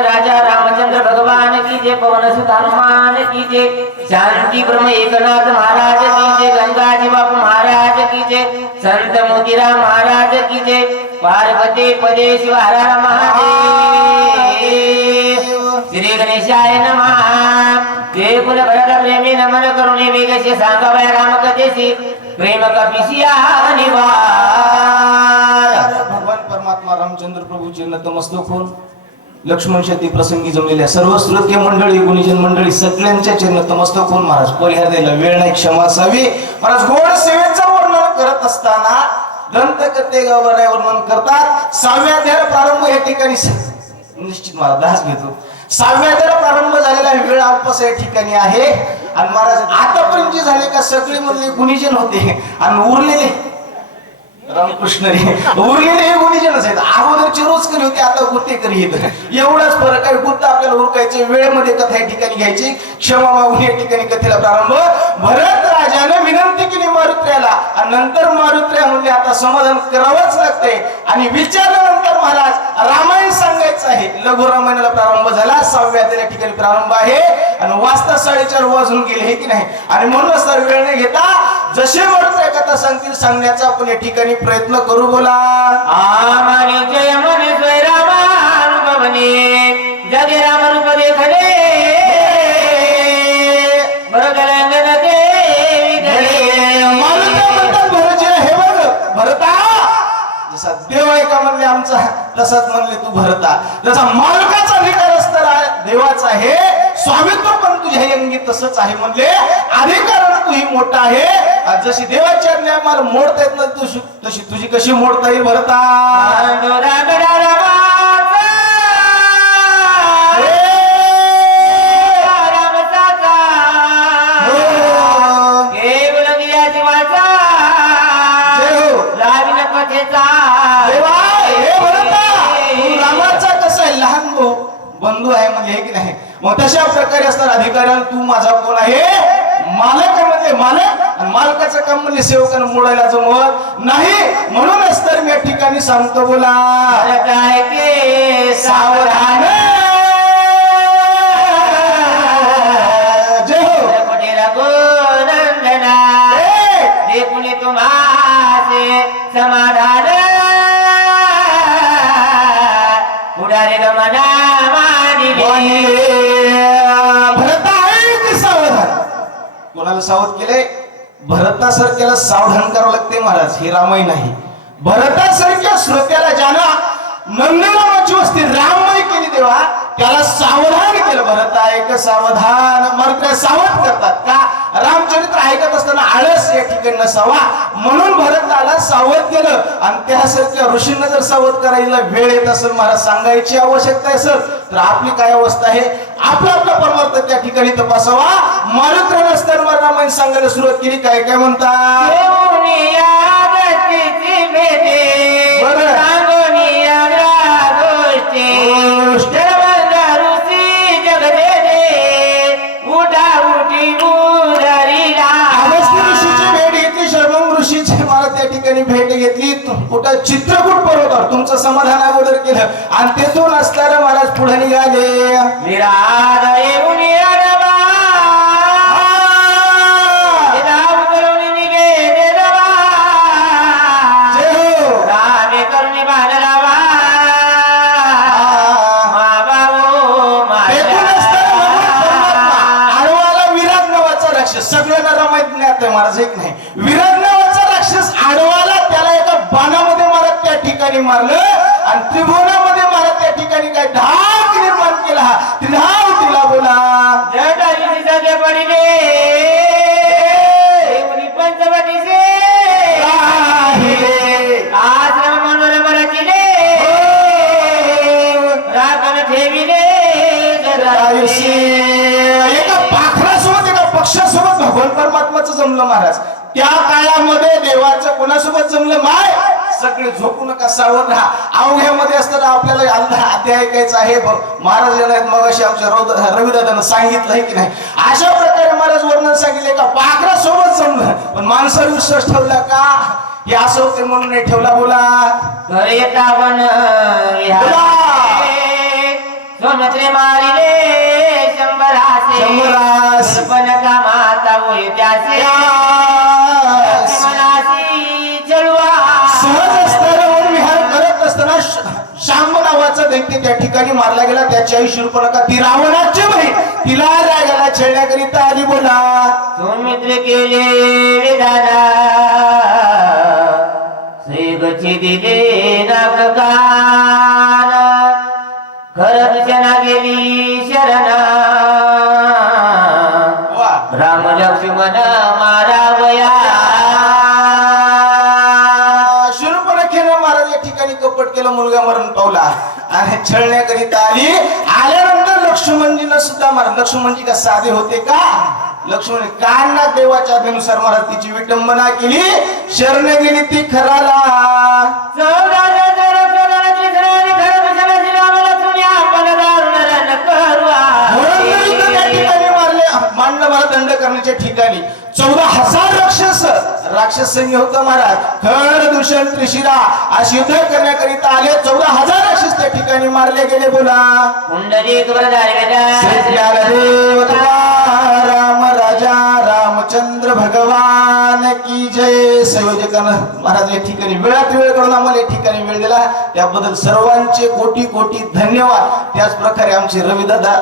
जय राजा रामचंद्र भगवान की जय पवन सुत हनुमान की जय। शांति ब्रह्म एकनाथ महाराज की जय गंगा जी बापू महाराज की जय संत मोतीराम महाराज की जय। पार्वती पदे शिव हर महादेव। श्री गणेशाय नमः। जय कुल भरत प्रेमी नमन करुणे वेगस्य सांगवय राम कथेसी प्रेम कपिसिया निवार। भगवान परमात्मा रामचंद्र प्रभूचे नतमस्तक होऊन लक्ष्मण शेती प्रसंगी जमलेल्या सर्व श्रोते मंडळी गुणीजन मंडळी सगळ्यांच्या चरण नतमस्तक होऊन महाराज परिहार द्यायला वेळ नाही क्षमा असावी. महाराज गोड सेवेचं वर्णन करत असताना दंतकथे गावाला वर्णन करतात. सहाव्या अध्याय प्रारंभ या ठिकाणी निश्चित मला दास घेतो सहाव्या अध्याय प्रारंभ झालेला वेळ अल्पस या ठिकाणी आहे. आणि महाराज आतापर्यंत जे झाले का सगळे म्हणले गुणीजन होते. आणि उरलेले रामकृष्ण उरलेले हे गुणीजनच आहेत. अगोदरचे रोज करी होते आता गुत्ते करी येत एवढाच फरक आहे. गुत्त आपल्याला उरकायचे वेळेमध्ये कथा या ठिकाणी घ्यायची. क्षमा मागून या ठिकाणी कथेला प्रारंभ. भरत राजाने विनंती केली मारुत्र्याला आणि नंतर मारुत्र्या म्हणजे आता समाधान करावंच लागतंय. आणि विचारल्यानंतर महाराज रामायण सांगायचं आहे. लघु रामायणाला प्रारंभ झाला. सहाव्या या ठिकाणी प्रारंभ आहे. आणि वाजता साडेचार वाजून गेले हे की नाही? आणि म्हणूनच तर वेळ न घेता जसे मारुत्र्या कथा सांगतील सांगण्याचा आपण या ठिकाणी प्रयत्न करू बोला. आमानी जय मने जय रामानुभवने जगे राम रूप देखले भरतरंगन देवी धरे. मारुत्या म्हणतात भरत. हे जसा देव म्हणले आमचा तसाच म्हणले तू भरता. जसा मालकाचा अधिकार देवाचा आहे स्वामित्व पण तुझ्या अंगी तसंच आहे म्हणले. अधिकारानं तू ही मोठा आहे आणि जशी देवाची आज्ञा मला मोडता येत नाही तशी तशी तुझी कशी मोडता येईल भरता हो. लहान भाऊ बंधू आहे म्हणजे हे की नाही? मग तशा प्रकारे असणार अधिकाऱ्यानं तू माझा कोण आहे? मालक म्हणजे मालक. आणि मालकाचं काम म्हणजे सेवकानं मोडायला जमत नाही. म्हणूनच तर मी या ठिकाणी सांगतो बोला. आहे के सावधान. हो समाधान. पुढारी गमना भरता सावधान? कोणाला सावध केले भरतासारख्याला सावधान करावं लागते महाराज हे रामायण नाही. भरतासारख्या श्रोत्याला ज्याला नंदरामाची वस्ती राममय केली तेव्हा त्याला सावधान केलं भरत ऐक सावधान मरत्या सावध करतात का? रामचरित्र ऐकत असताना आळस या ठिकाणी नसावा. म्हणून भरताला सावध केलं. आणि त्यासारख्या ऋषींना जर सावध करायला वेळ येत असेल मला सांगायची आवश्यकता असेल तर आपली काय अवस्था आहे? आपला आपला परमार्थ त्या ठिकाणी तपासावा. मारुत्र नसताना रामायण सांगायला सुरुवात केली. काय काय म्हणतात? कुठं चित्रकूट बरोबर तुमचं समाधान अगोदर केलं. आणि तेथून असताना महाराज पुढे निघाले. विराट येऊन सगळ्यांना रमायत महाराज. एक नाही. विराट नावाचा राक्षस आडवाला त्याला एका बाणामध्ये ठिकाणी मारलं आणि त्रिभुवनामध्ये मारत त्या ठिकाणी काय धाक निर्माण केला. हा त्रिधाव तिला बोला. ठेविले एका पाखरासोबत एका पक्षासोबत भगवान परमात्माचं जमलं महाराज. त्या काळामध्ये देवाचं कोणासोबत जमलं माय? सगळे झोपू नका सावध राहा. अवघ्यामध्ये असताना आपल्याला अर्धा अध्याय ऐकायचा आहे. महाराज यांना मग अशी आमच्या रव- रविदादानं सांगितलं की नाही? अशा प्रकारे महाराज वर्णन सांगितले का पाखरासोबत जमलं पण माणसावर विश्वास ठेवला का? हे असं होते म्हणून नाही ठेवला बोला. मारिले शंभरासे शंभरास. पण का माता होय ठिकाणी मारला गेला त्याची आई शूर्पणखा ती रावणाची बहीण. तिला रागाला छेडण्याकरिता आली बोला. सौमित्र केले श्रीगची दिले नागकान खरं शना गेली शरणा. राम लक्ष्मण मारावया. छळण्याकरिता आली. आल्यानंतर लक्ष्मणजीनं सुद्धा महाराज लक्ष्मणजी का साधे होते का? लक्ष्मण कांना देवाच्या आज्ञेनुसार महाराज तिची विटंबना केली. शरण गेली ती खराला. करण्याच्या ठिकाणी चौदा हजार राक्षस राक्षस सैन्य होतं महाराज. खड दूषण त्रिशिरा अशी युद्ध करण्याकरिता आले. चौदा हजार राक्षस त्या ठिकाणी मारले गेले बोला. देव राम राजा रामचंद्र भगवान की जय. संयोजकांना महाराज या ठिकाणी वेळात वेळ करून आम्हाला या ठिकाणी वेळ दिला. त्याबद्दल सर्वांचे कोटी कोटी धन्यवाद. त्याच प्रकारे आमचे रविदादा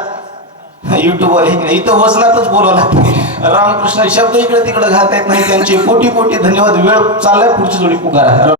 युट्यूबवर इकडे इथं वचनातच बोलावं लागते. रामकृष्ण शब्द इकडे तिकडे घालता येत नाही. त्यांचे कोटी कोटी धन्यवाद. वेळ चाललाय पुढची जोडी. पुकारा.